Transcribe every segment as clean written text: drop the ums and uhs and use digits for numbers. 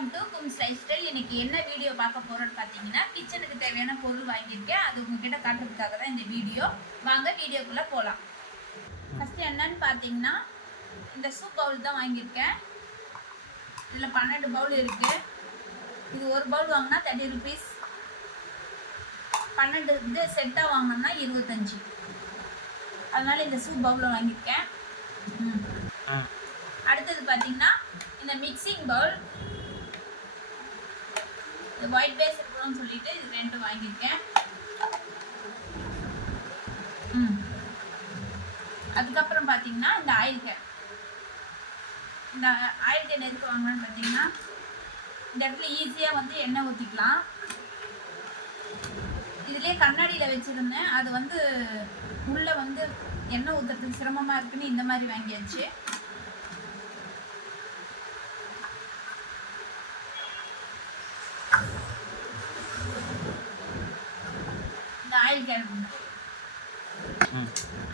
Welcome to Kums lifestyle. இன்னைக்கு என்ன video பார்க்க போறோம்னு பார்த்தீங்கன்னா, கிச்சனுக்கு தேவையான பொருள் வாங்கியிருக்கேன். அது உங்ககிட்ட காட்டுறதுக்காக தான் இந்த வீடியோ. வாங்க வீடியோக்குள்ளே போகலாம். ஃபஸ்ட்டு என்னன்னு பார்த்தீங்கன்னா, இந்த சூப் பவுல் தான் வாங்கியிருக்கேன். இதில் 12 பவுல் இருக்குது. இது ஒரு பவுல் வாங்கினா 30 rupees. 12 இது செட்டாக வாங்கினோம்னா 25. அதனால் இந்த சூப் பவுலில் வாங்கியிருக்கேன். அடுத்தது பார்த்தீங்கன்னா, இந்த மிக்சிங் பவுல் ஒயிட் பேஸ் இருக்கணும்னு சொல்லிட்டு இது 2 வாங்கியிருக்கேன். அதுக்கப்புறம் பார்த்தீங்கன்னா, இந்த ஆயில் கேன். இந்த ஆயில் கேன் எதுக்கு வாங்கணும்னு பார்த்தீங்கன்னா, இந்த இடத்துல ஈஸியாக வந்து எண்ணெய் ஊற்றிக்கலாம். இதுலேயே கண்ணாடியில் வச்சுருந்தேன். அது வந்து உள்ளே வந்து எண்ணெய் ஊற்றுறதுக்கு சிரமமாக இருக்குன்னு இந்த மாதிரி வாங்கியாச்சு. Oil can.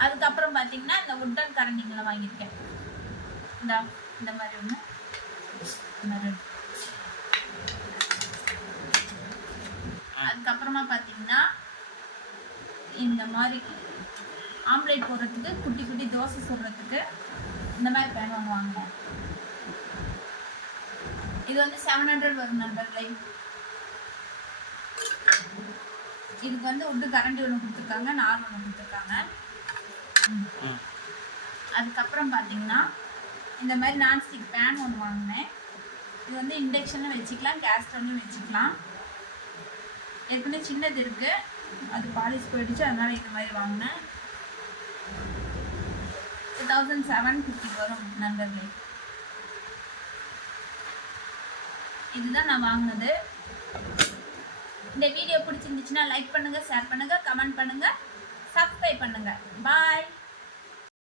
அதுக்கப்புறம் பார்த்தீங்கன்னா, இந்த உட்டன் கரண்டிங்களை வாங்கியிருக்கேன். இந்த மாதிரி ஒன்று, அதுக்கப்புறமா பார்த்தீங்கன்னா, இந்த மாதிரி ஆம்லேட் போடுறதுக்கு, குட்டி குட்டி தோசை சுடுறதுக்கு இந்த மாதிரி பேன் வாங்குவாங்க. இது வந்து 700 வரும் நண்பர்களே. இதுக்கு வந்து உட்டு கரண்டி ஒன்று கொடுத்துருக்காங்க, நார் ஒன்று கொடுத்துருக்காங்க. அதுக்கப்புறம் பார்த்தீங்கன்னா, இந்த மாதிரி நான்ஸ்டிக் பேன் ஒன்று வாங்கினேன். இது வந்து இண்டக்ஷனில் வச்சுக்கலாம், கேஸ் ஸ்டவ்லையும் வச்சுக்கலாம். ஏற்கனவே சின்னது இருக்குது, அது பாலிஷ் போயிடுச்சு, அதனால் இந்த மாதிரி வாங்கினேன். 2750 வரும் நண்பர்களே. இதுதான் நான் வாங்கினது. இந்த வீடியோ பிடிச்சிருந்துச்சுன்னா லைக் பண்ணுங்கள், ஷேர் பண்ணுங்கள், கமெண்ட் பண்ணுங்கள், சப்ஸ்கிரைப் பண்ணுங்கள். பாய்.